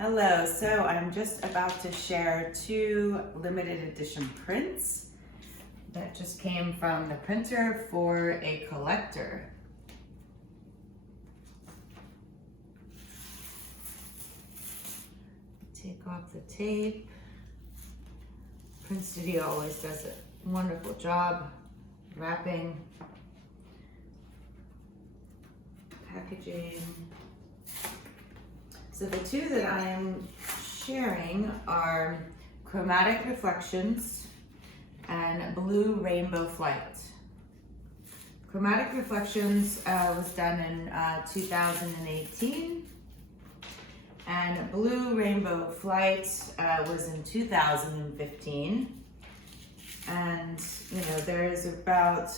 Hello, so I'm just about to share two limited edition prints that just came from the printer for a collector. Take off the tape. Print Studio always does a wonderful job wrapping, packaging. So the two that I am sharing are Chromatic Reflections and Blue Rainbow Flight. Chromatic Reflections was done in 2018, and Blue Rainbow Flight was in 2015. And you know, there's about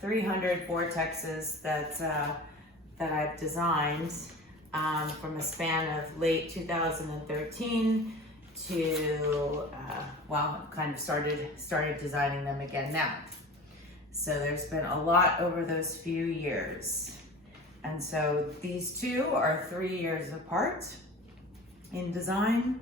300 vortexes that I've designed. From a span of late 2013 to, kind of started designing them again now. So there's been a lot over those few years. And so these two are 3 years apart in design.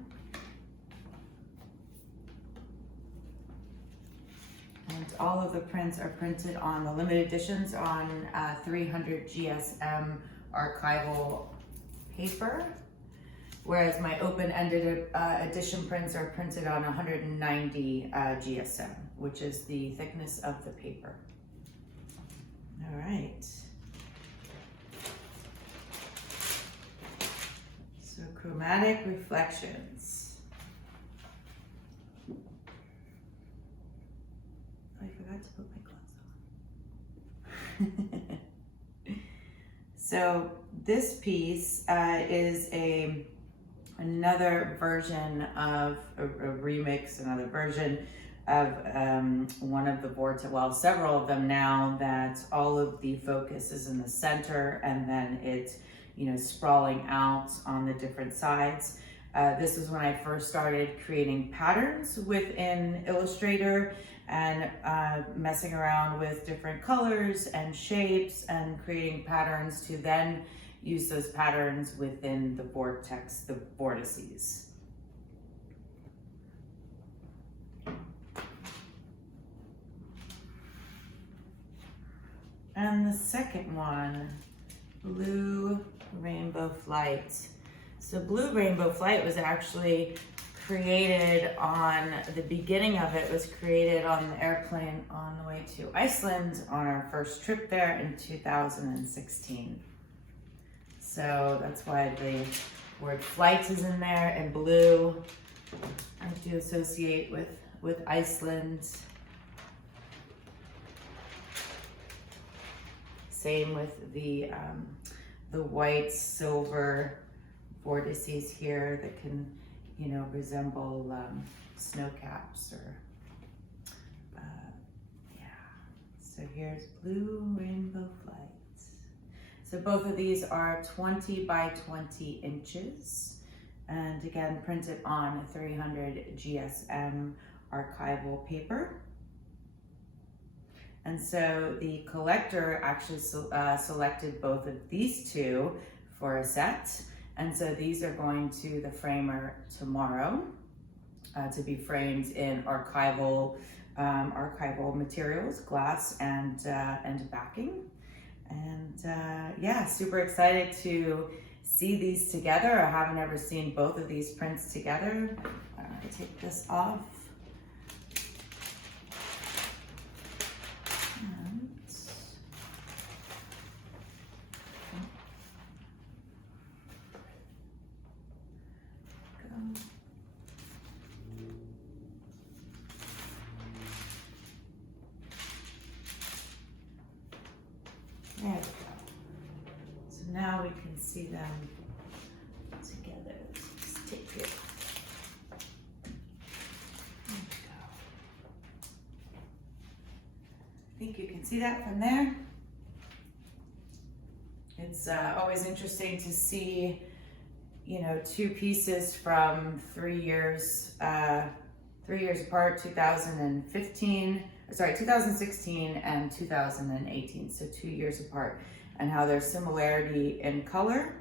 And all of the prints are printed on the limited editions on 300 GSM archival paper, whereas my open-ended edition prints are printed on 190 GSM, which is the thickness of the paper. All right. So Chromatic Reflections. I forgot to put my gloves on. So this piece is another version of a remix, another version of one of the Vortex, well, several of them now, that all of the focus is in the center and then it's, you know, sprawling out on the different sides. This is when I first started creating patterns within Illustrator and messing around with different colors and shapes and creating patterns to then use those patterns within the Vortex, the vortices. And the second one, Blue Rainbow Flight. So Blue Rainbow Flight was actually created on, the beginning of it was created on the airplane on the way to Iceland on our first trip there in 2016. So that's why the word flight is in there, and blue I do associate with Iceland. Same with the white silver vortices here that can, you know, resemble snow caps or, yeah. So here's Blue Rainbow Flight. So both of these are 20 by 20 inches. And again, printed on 300 GSM archival paper. And so the collector actually selected both of these two for a set. And so these are going to the framer tomorrow to be framed in archival materials, glass and backing. And yeah, super excited to see these together. I haven't ever seen both of these prints together. I take this off. There we go. So now we can see them together. Let's just take it. There we go. I think you can see that from there. It's always interesting to see, you know, two pieces from 3 years apart, 2016 and 2018, so 2 years apart, and how there's similarity in color,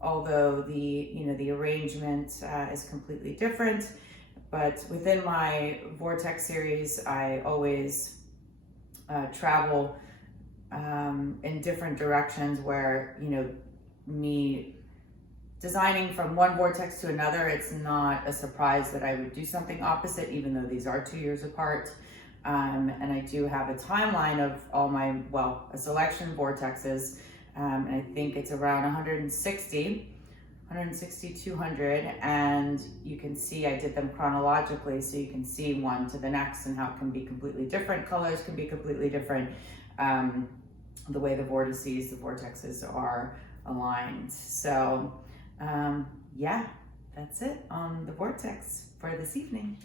although the arrangement is completely different. But within my Vortex series, I always travel in different directions where, me designing from one vortex to another, it's not a surprise that I would do something opposite, even though these are 2 years apart. And I do have a timeline of all my, a selection vortexes, and I think it's around 160, 200, and you can see I did them chronologically, so you can see one to the next and how it can be completely different. Colors can be completely different. The way the vortexes are aligned. So yeah, that's it on the Vortex for this evening.